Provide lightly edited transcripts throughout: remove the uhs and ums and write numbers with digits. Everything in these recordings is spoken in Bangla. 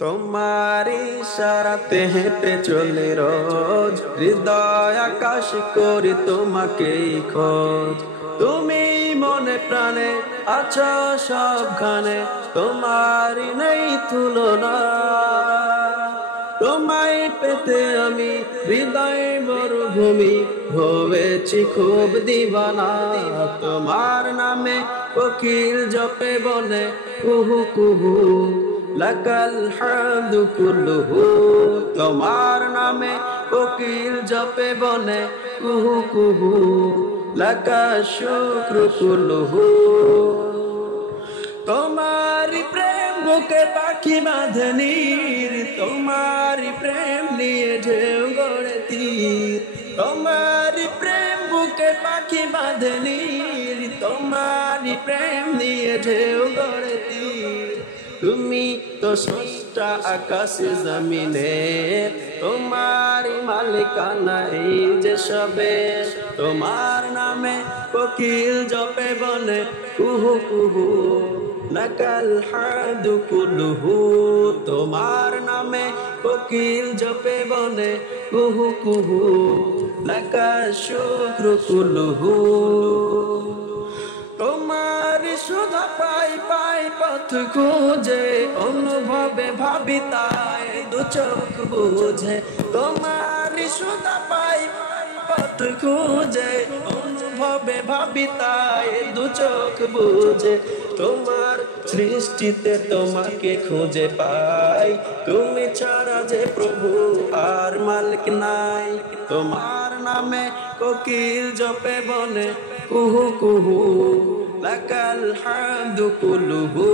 তোমার ইশারাতে হেঁটে চলে রোজ, হৃদয় আকাশ করি তোমাকেই খোঁজ। তুমি মনে প্রাণে আছো সবখানে, তোমারই নেই তুলনা। তোমায় পেতে আমি হৃদয় মরুভূমি হয়েছি খুব দিবানা। তোমার নামে কোকিল জপে বলে কুহু কুহু, লাকাল হামদু কুল্লুহু। তোমার নামে কোকিল জপে বলে কুহু কুহু, লাকাল শুক্র কুল্লুহু। তোমারি প্রেম বুকে পাখি বাঁধে নীর, তোমারি প্রেম নিয়ে ঢেউ গড়ে তীর। তোমারি প্রেম বুকে পাখি বাঁধে নীর, তোমারি প্রেম নিয়ে ঢেউ গড়ে তীর। তুমি তো স্রষ্টা আকাশ জমিনে, তোমারি মালিকানা এই যে সবে। তোমার নামে কোকিল জপে বলে কুহু কুহু, লাকাল হামদু কুল্লুহু। তোমার নামে কোকিল জপে বলে কুহু কুহু, লাকাল শুক্র কুল্লুহু। তোমার সুধা পাই পাই পথ খুঁজে, অনুভবে ভাবি তাই দু চোখ বুঝে। তোমার সুধা পাই পাই পথ খুঁজে, অনুভবে ভাবি তাই দু চোখ বুঝে। তোমার সৃষ্টিতে তোমাকে খুঁজে পাই, তুমি ছাড়া যে প্রভু আর মালিক নাই। তোমার নামে কোকিল জপে বলে কুহু কুহু, লাকাল হামদু কুল্লুহু।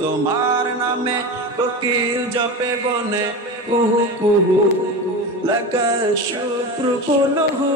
তোমার নামে কোকিল জপে বলে কুহু কুহু, লাকাল শুক্র কুল্লুহু।